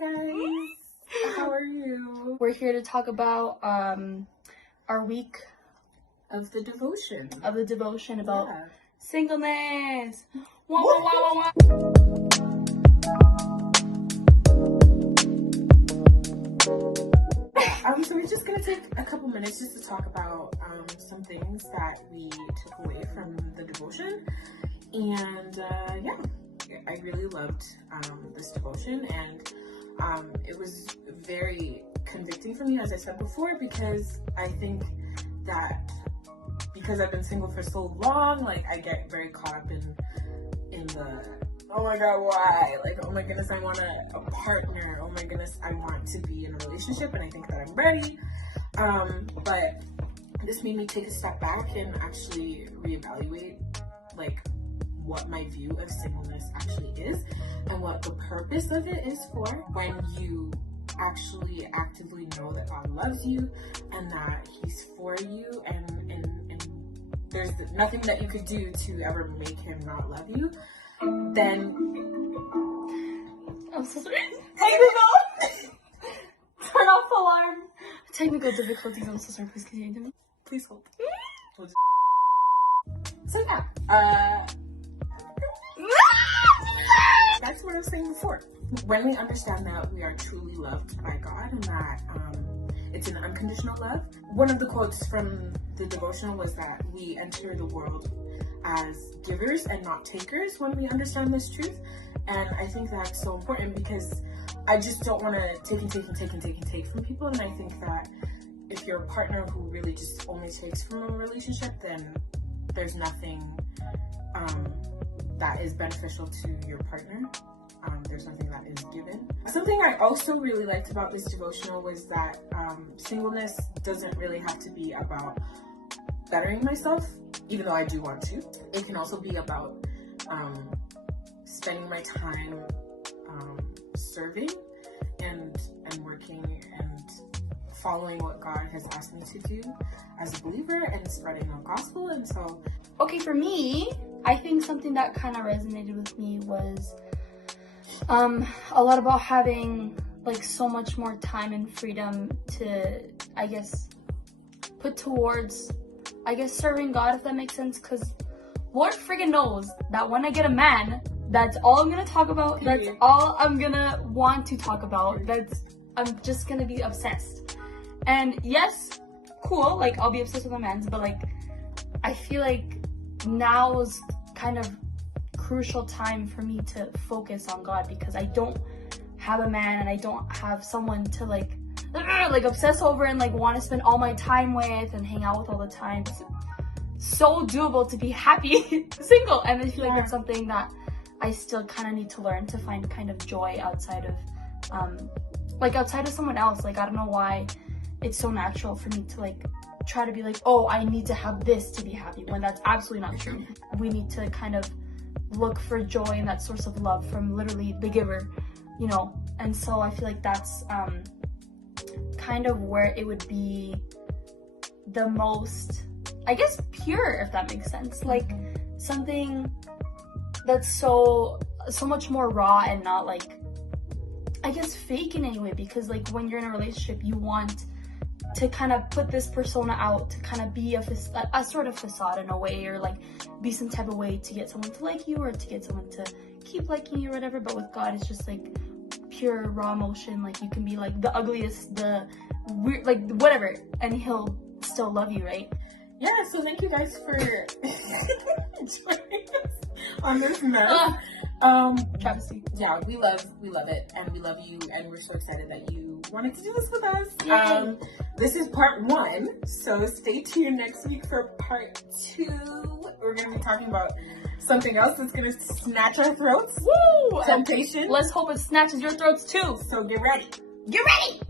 guys, how are you? We're here to talk about our week of the devotion. About singleness. So we're just gonna take a couple minutes just to talk about some things that we took away from the devotion, and I really loved this devotion, and it was very convicting for me, as I said before, because I think that because I've been single for so long, like I get very caught up in the, oh my god, why? Like, oh my goodness, I want a partner. Oh my goodness, I want to be in a relationship, and I think that I'm ready. But this made me take a step back and actually reevaluate, like, what my view of singleness actually is and what the purpose of it is for, when you actually actively know that God loves you and that He's for you, and there's nothing that you could do to ever make Him not love you. Then I'm so sorry. Turn off the alarm. Technical difficulties. I'm so sorry. Please continue to me. Please hold. So yeah, that's what I was saying before. When we understand that we are truly loved by God and that it's an unconditional love. One of the quotes from the devotional was that we enter the world as givers and not takers when we understand this truth. And I think that's so important, because I just don't want to take from people. And I think that if you're a partner who really just only takes from a relationship, then there's nothing that is beneficial to your partner. There's nothing that is given. Something I also really liked about this devotional was that singleness doesn't really have to be about bettering myself, even though I do want to. It can also be about spending my time serving and working and following what God has asked me to do as a believer and spreading the gospel. And so, okay, for me, I think something that kind of resonated with me was a lot about having like so much more time and freedom to, I guess, put towards, I guess, serving God, if that makes sense. Because Lord friggin' knows that when I get a man, that's all I'm gonna talk about. That's all I'm gonna want to talk about. I'm just gonna be obsessed. And yes, cool, like I'll be obsessed with a man, but like I feel like now is kind of crucial time for me to focus on God, because I don't have a man and I don't have someone to like obsess over and like want to spend all my time with and hang out with all the time. It's so doable to be happy single, and I feel like that's something that I still kind of need to learn to find kind of joy outside of someone else. Like, I don't know why it's so natural for me to like try to be like, oh, I need to have this to be happy, when that's absolutely not true. We need to kind of look for joy in that source of love from literally the giver, you know. And so I feel like that's kind of where it would be the most, I guess, pure, if that makes sense. Like something that's so much more raw and not like, I guess, fake in any way, because like when you're in a relationship, you want to kind of put this persona out to kind of be a sort of facade in a way, or like be some type of way to get someone to like you or to get someone to keep liking you or whatever. But with God, it's just like pure raw emotion. Like you can be like the ugliest, the weird, like whatever, and He'll still love you, right? Yeah, so thank you guys for joining us on this mess. Travesty. Yeah, we love it, and we love you, and we're so excited that you wanted to do this with us. Yay. This is part 1, so stay tuned next week for part 2. We're going to be talking about something else that's going to snatch our throats. Woo! Temptation. Let's hope it snatches your throats too. So get ready. Get ready!